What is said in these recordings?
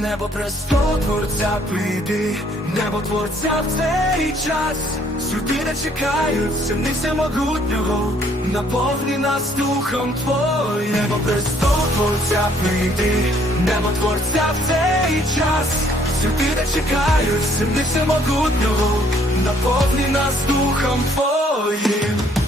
Небо престол творця прийди, небо творця в цей час. Сюди не чекають, сини всемогутнього, наповні нас духом Твоїм. Небо престол творця прийди, небо творця в цей час. Сюди не чекають, сини всемогутнього, наповні нас духом Твоїм.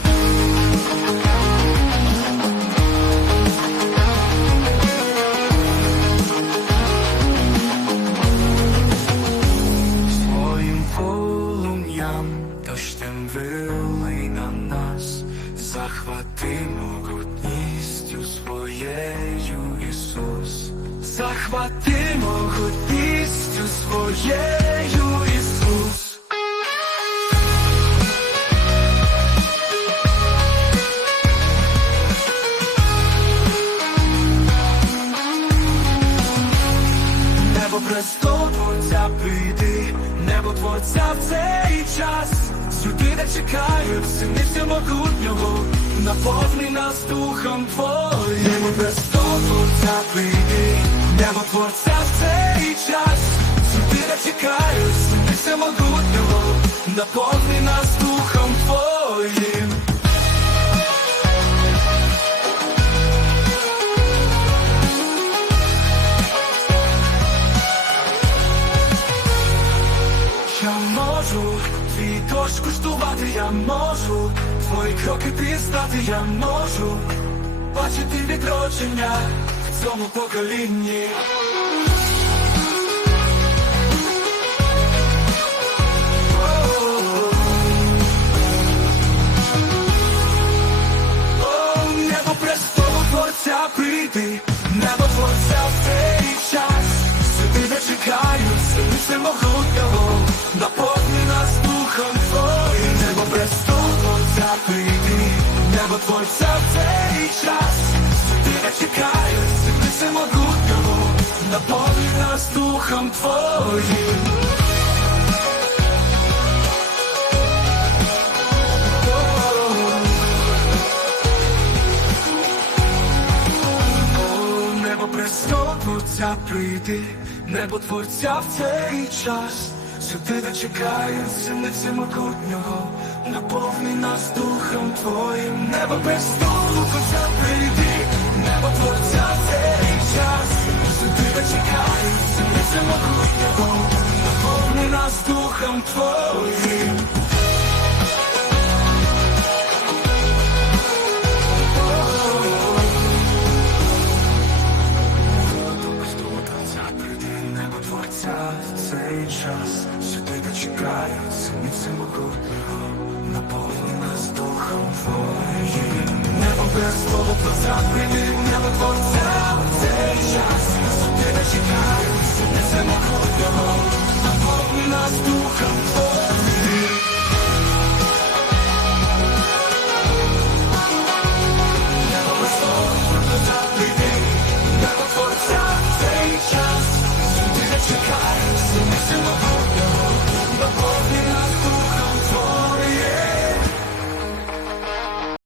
Захвати могутністю своєю Ісус. Небо творця прийди, небо творця в цей час. Сюди не чекають, сини всемогутнього, наповни нас духом Твоїм. Небо престол творця прийди, небо творця в цей час. Сюди не чекають, сини всемогутнього, наповни нас духом Твоїм. Я можу твій дощ куштувати, я можу. Твої кроки пізнати, я можу. Бачити відродження цьому поколінні. Творця прийди, небо творця в цей час. Сюди не чекають, сини всемогутнього, наповни нас духом Твоїм. Небо престолу творця прийди, небо творця в цей наповни нас духом Твоїм. О, Небо престол творця прийди, небо творця в цей час. Сюди не чекають сини всемогутнього, наповни нас духом Твоїм. Небо престолу творця прийди, Небо без слова прийди, небо творця цей час сюди сини небо творця